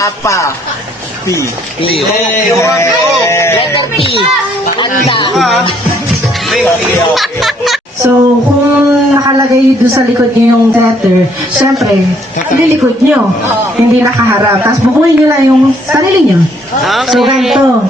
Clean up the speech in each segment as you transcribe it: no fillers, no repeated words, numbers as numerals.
Papa. P. Letter P. Panda. So, kung nakalagay doon sa likod niyo yung letter, syempre, lilikod niyo. Hindi nakaharap. Tapos bukuhin niyo lang yung sarili niyo. So, ganito.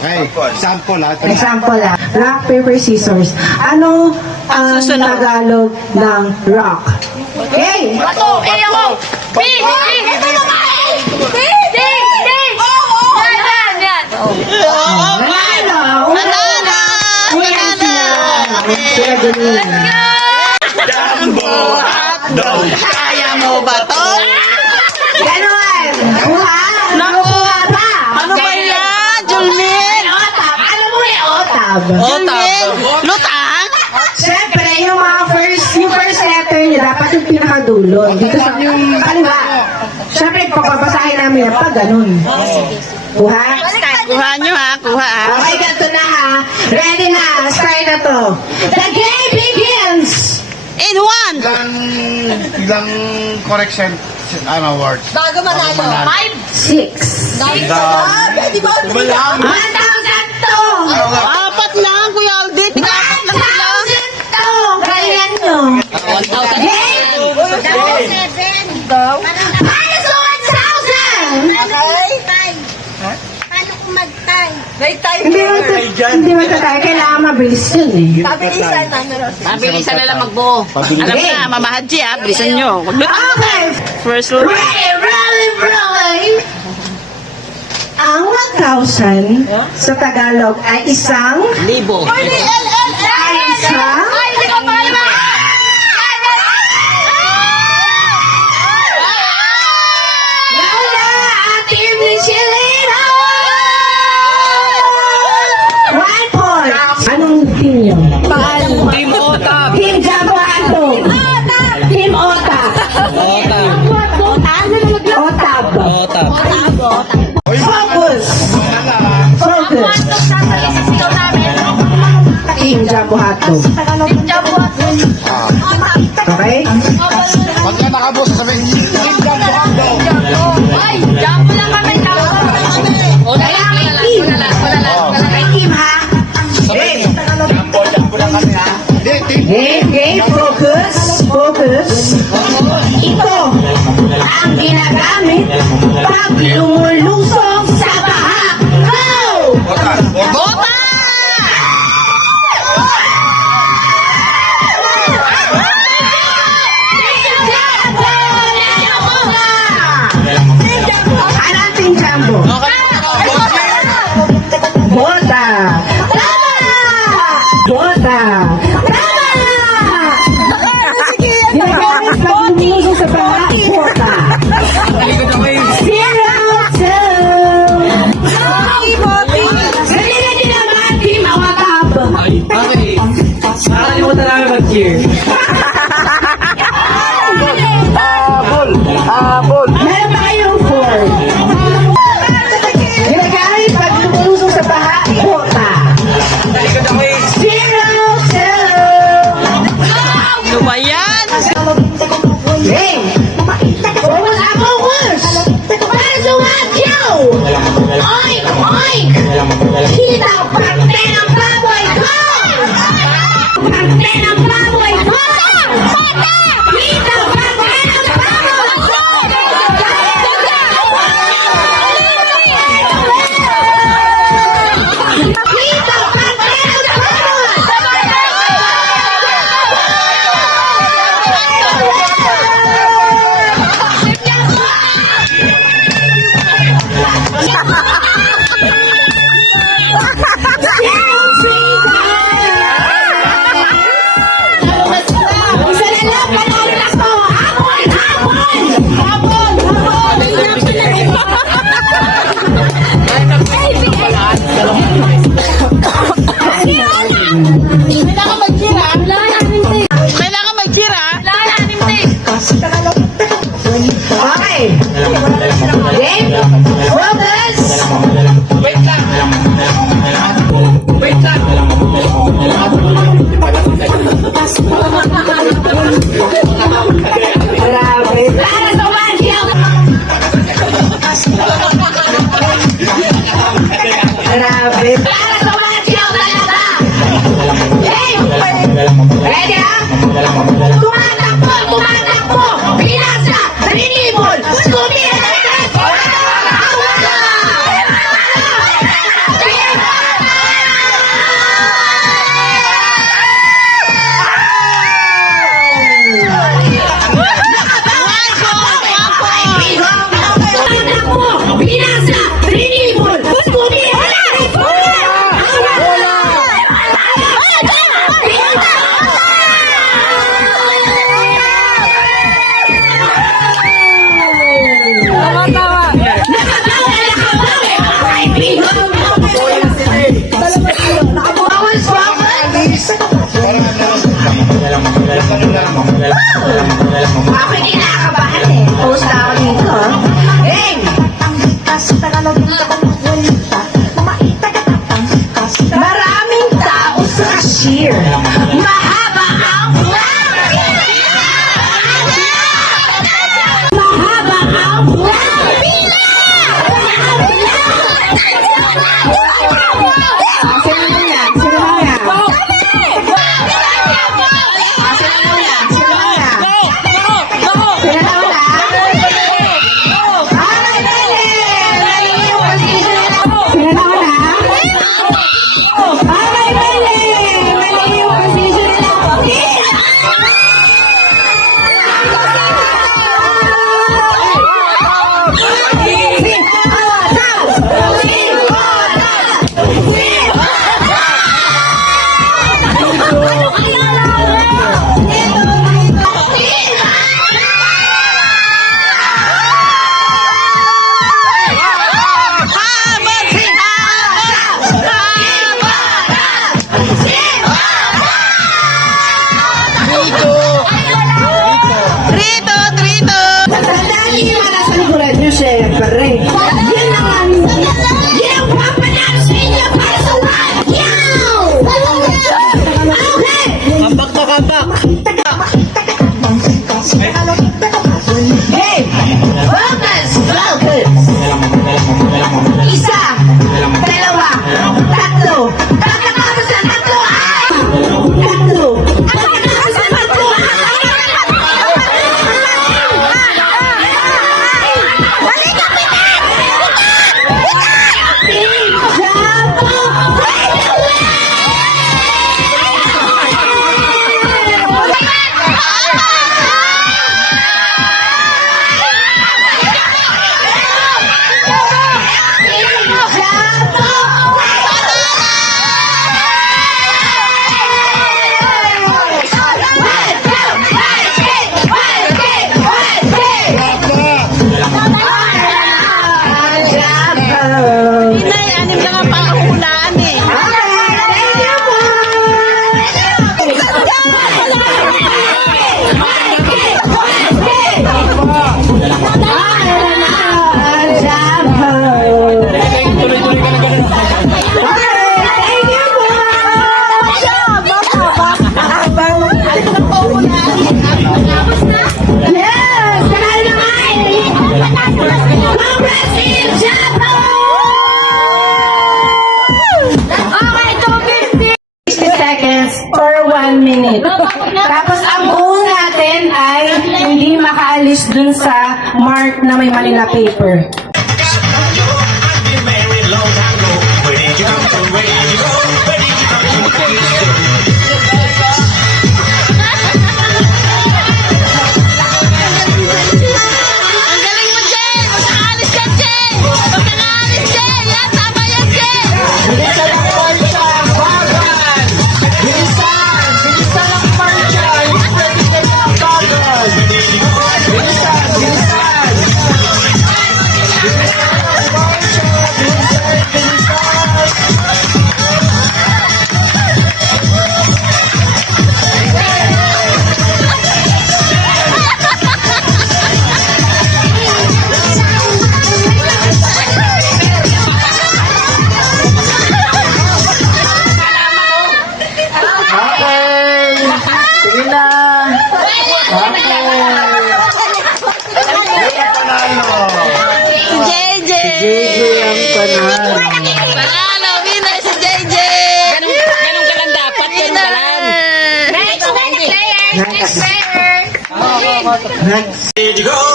Okay. Sample ha. Example rock, paper, scissors. Ano ang Tagalog ng rock? Okay. Bato. Eh ako. P. Ito naman. P. Yan. Banana! Jumbo hotdog. Kaya mo ba to? Ganon! Kuha! Nakuha pa! Ano ba yan, Julmin? Otab! Alam mo yung otab? Julmin? Lutang? Siyempre, yung first letter niya, dapat yung pinakadulo. Dito sa kaliwa. Siyempre, pagbabasahin namin yan pag ganun. Kuha? Kuha nyo ha, kuha ha. Okay, ganito na ha. Ready na. Start na to. The game begins! In one. Ilang correction words? Bago manalo. 6. 1,002. Apat lang, Kuya Aldi. Tig-apat lang sila. 1,002! Galingan nyo. 1,000. Game! Minus 1,000! Paano kung mag-time? Hindi mo tatay. Kailangan mabilis yun eh. Mabilisan na lang magbuo. Alam na, mamahadji ha. Bilisan nyo. Okay. First rule. Rolling! Ang 1,000 sa Tagalog ay isang... Libo. Ay isang... Laula! Ating Michelina! 1 point! Anong team yun? Team Otab. Team Jumbo Ato! Team Otab! Otab! Focus! Focus! Team Jumbo Ato. Okay? Pagka nakabos, sabihin, Jumbo hotdog. Kaya may team. May team ha? Game! Jumbo lang kami ha. Hindi, team. Game, focus, focus. Ito ang ginagamit pag lumulusog sa baha. Go! Bota! Hanating Jumbo. Bota. Tama! Bota. Tama! Ginagamit pag lumulusog sa baha. Bota. 0-2. Kanina din naman, Team Awatab. Nakalimutan namin mag-cheer. Meron pa kayong 4. Ginagamit pag lumulusog sa baha. Bota. 0-2. Ano ba yan? Game! Focus ako, focus! Para sumadyo! Oink! Oink! Kita! Parte ng baboy ko! Parte ng baboy ko! katulad nyo, syempre. Yan naman. Yan ang papanalo sa inyo para sa 1 yaw! Okay! Kambak na kambak! Hey! Focus! Focus! Isa, dalawa, tatlo. Pagkatapos ng tatlo ay... Tatlo. Pagkatapos ng tatlo ay... Balik ka, Pitan! Jumbo! Inay, anim lang ang pangahulaan eh. Yes! Kaya naman! Congrats, Team Jumbo! Okay, 250 seconds or 1 minute. Tapos ang goal natin ay hindi makaalis dun sa mark na may Manila paper. Ang galing mo, Jen! Huwag kang alis ka, Jen! Huwag kang alis, Jen! Yan, tama yan, Jen! Si JJ! Panalo, winner si JJ! Ganun ka lang dapat, ganun ka lang. Next player! Next player!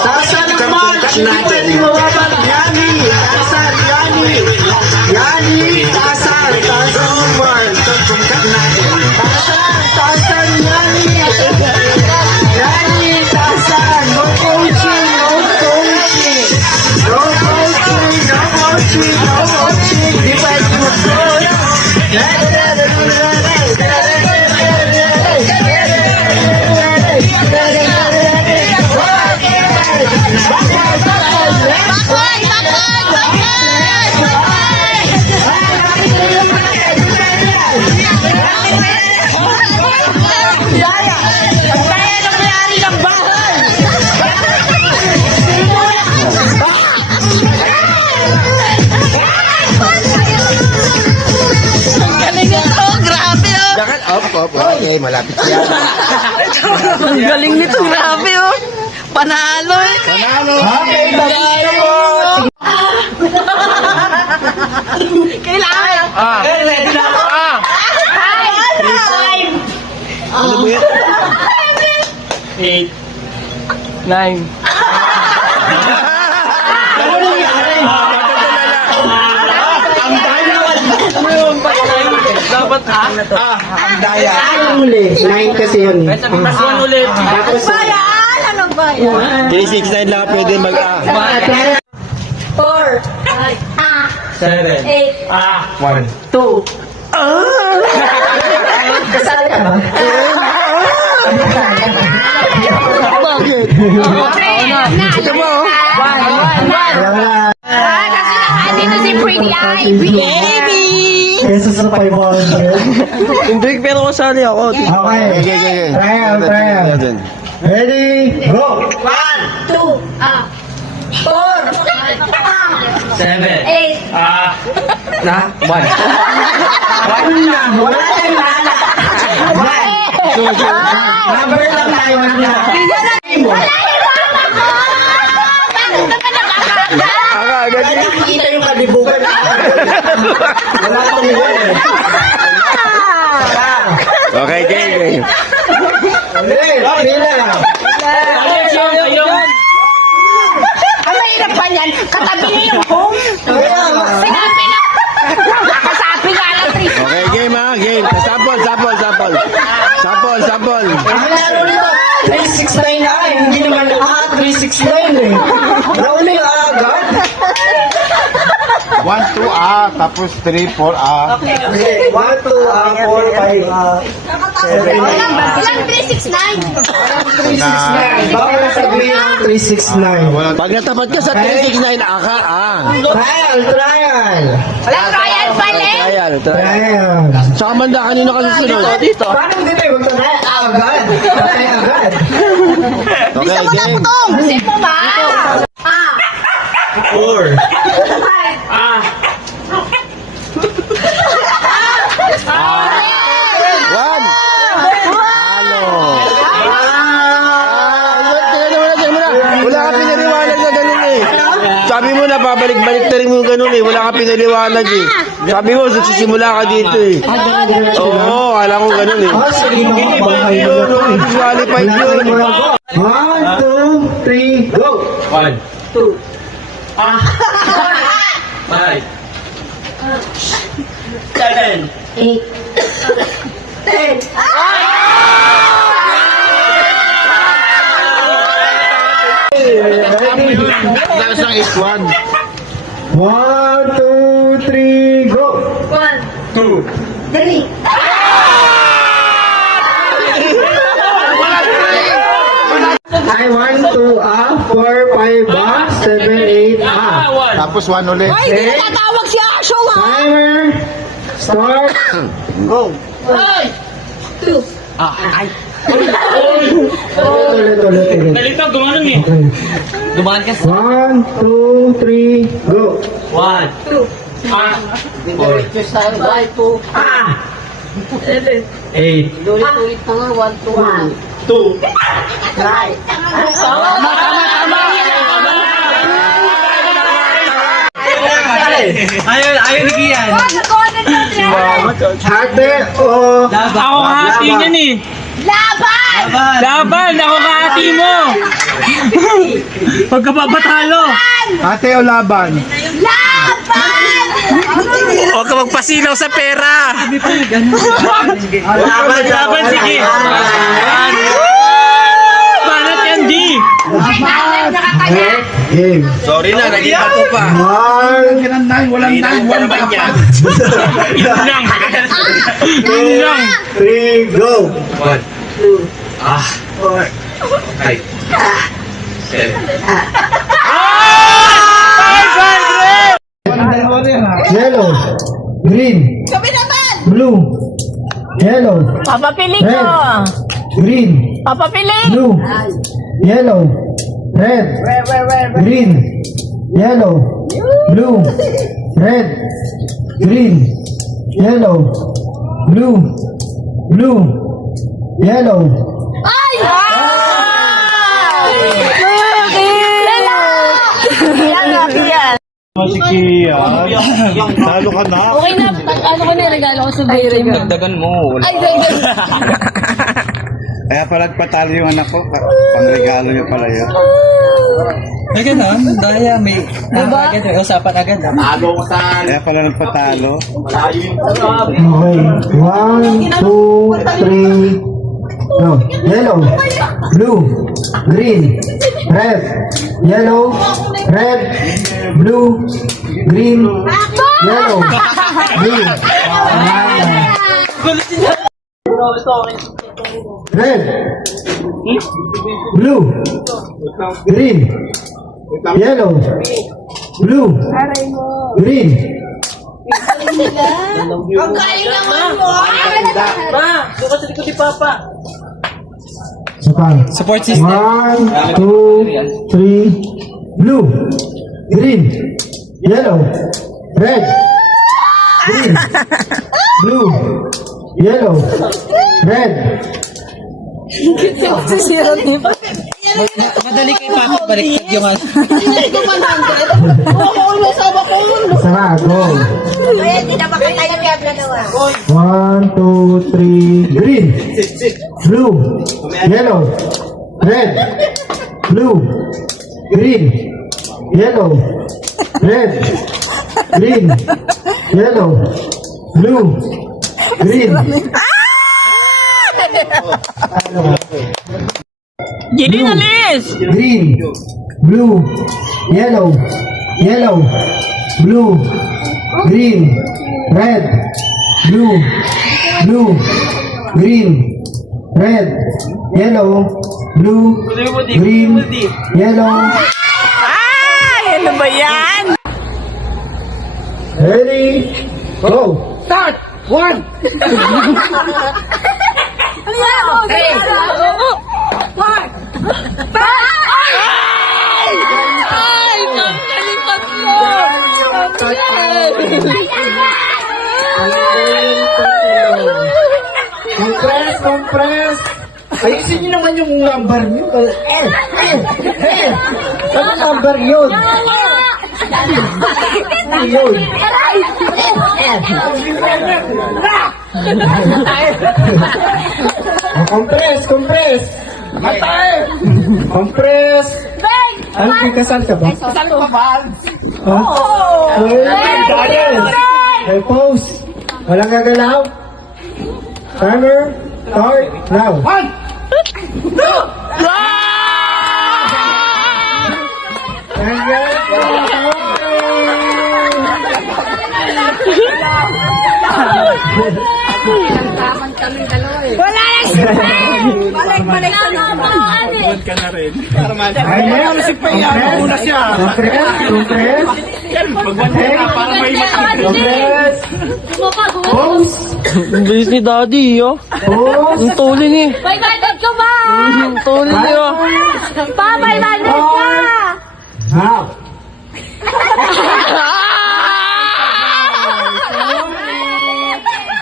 Taasan ng march! Hindi pwede mawawala. Yani! Taasan! Yani! Yani! Taasan! Taasan ng march! Taasan! Taasan! Yani! Yani! Taasan! No coaching! No coaching! No coaching! No coaching! No coaching! Di pwede mag-coach! Backward! Backward! Backward! Kaya nang mayari ng bahay! Ang galing nito! Grabe oh! Okay, malapit siya. Ang galing nito! Grabe oh! Panalo eh! Panalo! Okay, bagay mo! Kailangan! Ready na ako! Ano ba yan? 8, 9. Ano nangyari? Ang daya! Ano yun? Dapat Ang daya! Ang uli. 9 kasi yun. Mas 1 ulit. Tapos, Ano ba yan? 369 lang pwede mag-a. 4, 7. 8, 1. 2. Kasali ka ba? Ito mo! Dito si Pretty Eye, baby! Kesa sa 500. Hindi, pero kasali ako. Okay. Trial. Ready? Go! 2, 4, Seven. 8. Na? One. Wala tayong mahala. Number lang tayo na. Nakikita yung kalibugan. Wala pang iwan eh. Okay, game. Okay na. Ang mahirap pa yan. Katabi niyo yung home. Sinabi na. Nakasabi nga lang. Okay, game ha, game. Sapol. Ang laro nito, 369 na eh. Hindi naman 369 eh. Nauli ka agad. 1, 2, tapos 3, 4, Okay, 1, 2, 4, 5, 7, 8, Ilang 369? 369. Bawal sabihin ang 369. Pag natapat ka sa 369, Trial. Walang trial pala. Trial. Saka manda kanina kasi sunod. Dito. Paano hindi tayo magtatry agad? Tatry agad. Okay, game. Kasi mo ba? 4. One. Halo. Wala ka pinaliwanag na ganun eh. Sabi mo na, babalik-balik na rin mo ganun eh. Wala ka pinaliwanag eh. Sabi mo, nagsisimula ka dito eh. Oo, kala ko ganun eh. Sige mo, Hindi ba yun? Disqualified yun. 1, 2, 3, go! 1. 2. 5. 7. Tapos ng 8-1. 1, 2, 3, go! 3. Ay, 1, 2, 4, 5, 7, 8, Tapos 1 ulit. Tatawag si Asho ha. Timer, start, go! Ulit. Nalito, gumanong eh. Gumaan ka. 1, 2, 3, go! 1. 2. 8. Ayaw ni Kian. Ate o Ako kahati niyan eh. Laban! Ako kahati mo! Pagkapapatalo! Ate o laban? Huwag ka magpasilaw sa pera! Laban, sige! Banat yan, G! game. Sorry na, naging bato pa. 1, Walang 9, 1 ba yan? Yun lang! Yun lang! 3, go! 500! Yellow, green, blue, yellow, Papapili red, green, Papapili. blue, yellow, red, green, yellow, blue, red, green, yellow, blue, yellow. Ay! Si Kian. Talo ka na. Okay na, ano ko na regalo ko sa bayarin mo. Dagdagan mo. Ay, ganyan. Kaya pala patalo yung anak ko. Pangregalo niya pala yun. Ay, gano'n. Daya, may... Diba? Usapan agad. Kaya pala nagpatalo. Okay, 1, 2, 3, no. Yellow, blue, green, red, yellow, red, blue, green, yellow, green, red, blue, green, yellow, blue, green. Ang kain naman mo. Ma! Doon ka sa likod ni Papa. Support Support system. 1, 2, 3, blue, green, yellow, red, green, blue, yellow, red. Madali kay Papa, baliktad yung ano. Sama, go. Hindi na makatayo kaya dalawa. 1, 2, 3, green, blue, yellow, red, blue, green, yellow, red, green, yellow, blue, green. Gini nalis! Green, blue, yellow, yellow, blue, green, red, blue, blue, green, red, yellow, blue, green, yellow. Ano ba yan? Ready? Go! Start! 1! Compress, compress! Ayusin niyo naman yung number niyo. Ano number yun? Ano yun? Compress, compress! Compress! Ano, may kasal ka ba? Kasal ko ba? Oo! Hey, pose! Walang gagalaw? Timer, start, now! 1! 2! Wala na si Pen! Balik sa naman! Ayun, si Paya, muna siya. Compress, compress. Compress. Pose. Bilis ni Daddy, oh. Pose. Ang tuling eh. May bandit ka ba? Ang tuling eh, oh. Pa, may bandit ka! Now.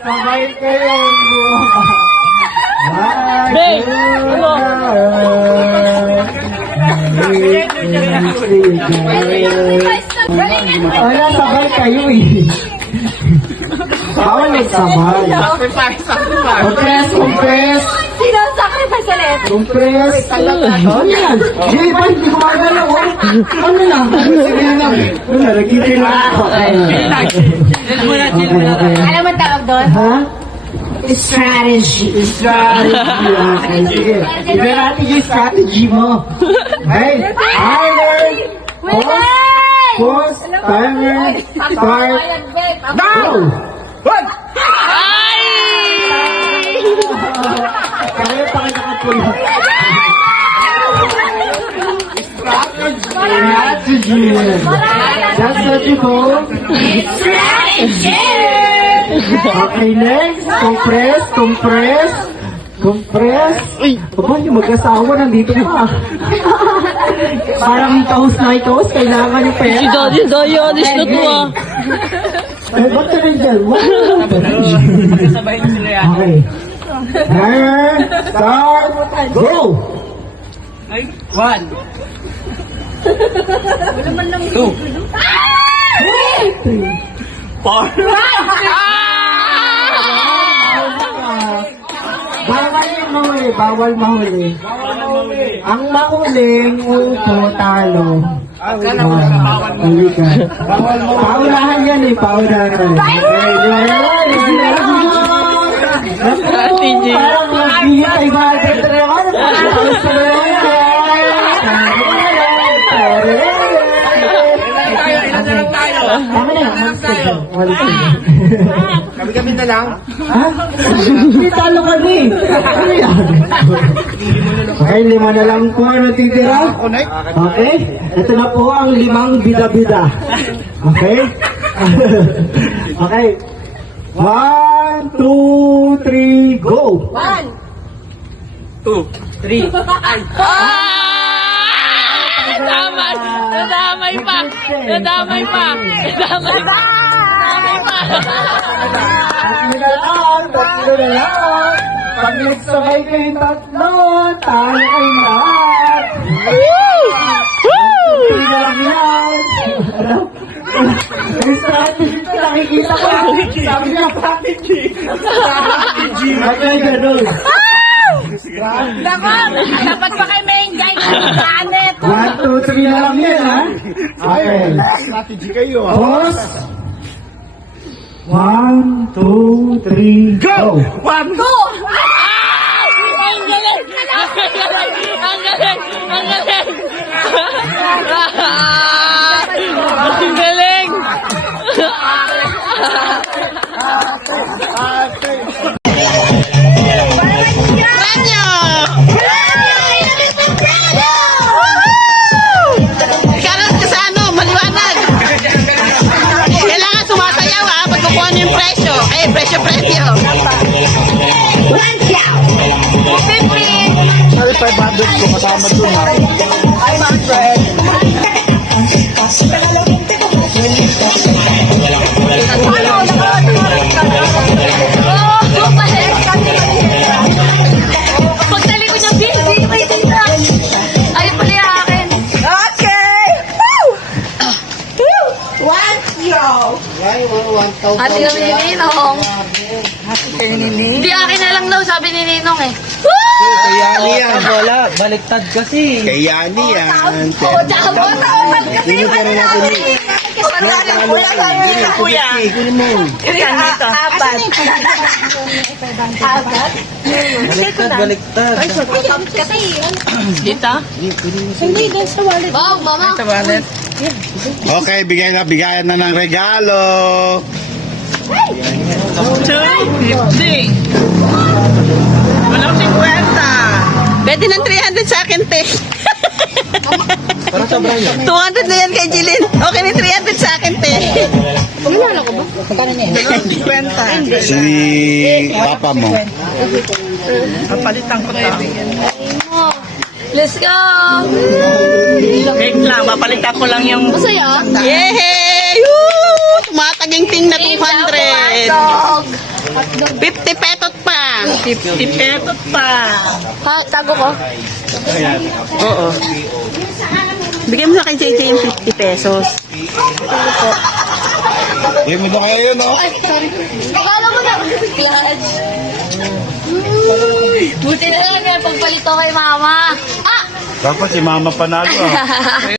Sabay kayo. Bang! Ano? Wala, sabay kayo eh. Bawal nagsabay. Compress, compress. Sino ang sacrifice ulit? Compress. Ano yan? Hindi ba? Hindi ko magalaw. Ano lang? Sige lang. Wala, nagkipin lang ako. Okay. Alam mo tawag doon? Ha? Strategy. Strategy. Okay, sige. Iba natin yung strategy mo. Okay? Timer. Pause. Pause. Timer. Start. Now! Kaya pa kayo nakapulo. Strategy. That's what you call okay, next. Compress, compress. Compress. Aba, yung mag-asawa nandito pa. Parang toast na toast. Kailangan yung pera. Si Daddy, Dayanis na to, ah. Eh, ba't ka rin dyan? Okay. Start. Go! 1. 2. Bawal yung mahuli. Bawal mahuli. Ang mahuling upo talo. Halika. Paulahan yan eh. Paulahan. Strategy. Parang magbigay kay Badre. Kami-kami na lang. Ha? Hindi talo kami. Ano yan? Okay, 5 na lang po ang natitira. Okay? Ito na po ang 5 bida-bida. Okay? Okay. 1, 2, 3, go! 2. 3. Nadamay! Nadamay pa! Nadamay pa! Nadamay pa! Nadamay pa! Tatlo na lang. Pag nagsabay kayong tatlo, talo kayong lahat. Tuloy na lang yan. Ano? Yung strategy ko, nakikita ko. Sabi niya, strategy. Okay, ganun. Dapat pa kayo may engay kanet. 1, 2, 3 na lang yan, ha? Okay. Strategy kayo, ha? Pause. 1, 2, 3, go! Ang galing! Ang galing! Ang galing! Ang galing! Ang galing! Pranyo! Karoon ka sa ano, maliwanag. Kailangan sumasayaw ha, pag kukuha niyo yung presyo. Presyo. Ay, 500 ko kasama dun, ha? Pagtali ko niya, busy! May tinta! Ay, pala yung akin! Ate kami ni Ninong. Hindi akin na lang daw, sabi ni Ninong eh. Kayani yan. Wala, baliktad kasi. Kayani yan. Tsaka Sino pero natin ni? Kuya. Kunin mo. Baliktad. Dito? Wow, mama. Okay, bigayan na ng regalo. 250. Walang 50. Pwede ng 300 sa akin, te. Parang sobrang yan. 200 na yan kay Jilin. Okay na 300 sa akin, te. Pagkano ko ba? Pagkano niya? 50. Si papa mo. Let's go! Wait lang, papalitan ko lang yung... Masaya? Yay! Woo! Tumataging-ting na 200. 50 petot pa. 50 petot pa. Tago ko? Oo. Bigyan mo na kay JJ yung 50 pesos. Bigyan mo na kayo yun, no? Akala mo na. Buti na lang may pagpalito kay mama. Dapat si mama panalo, ah.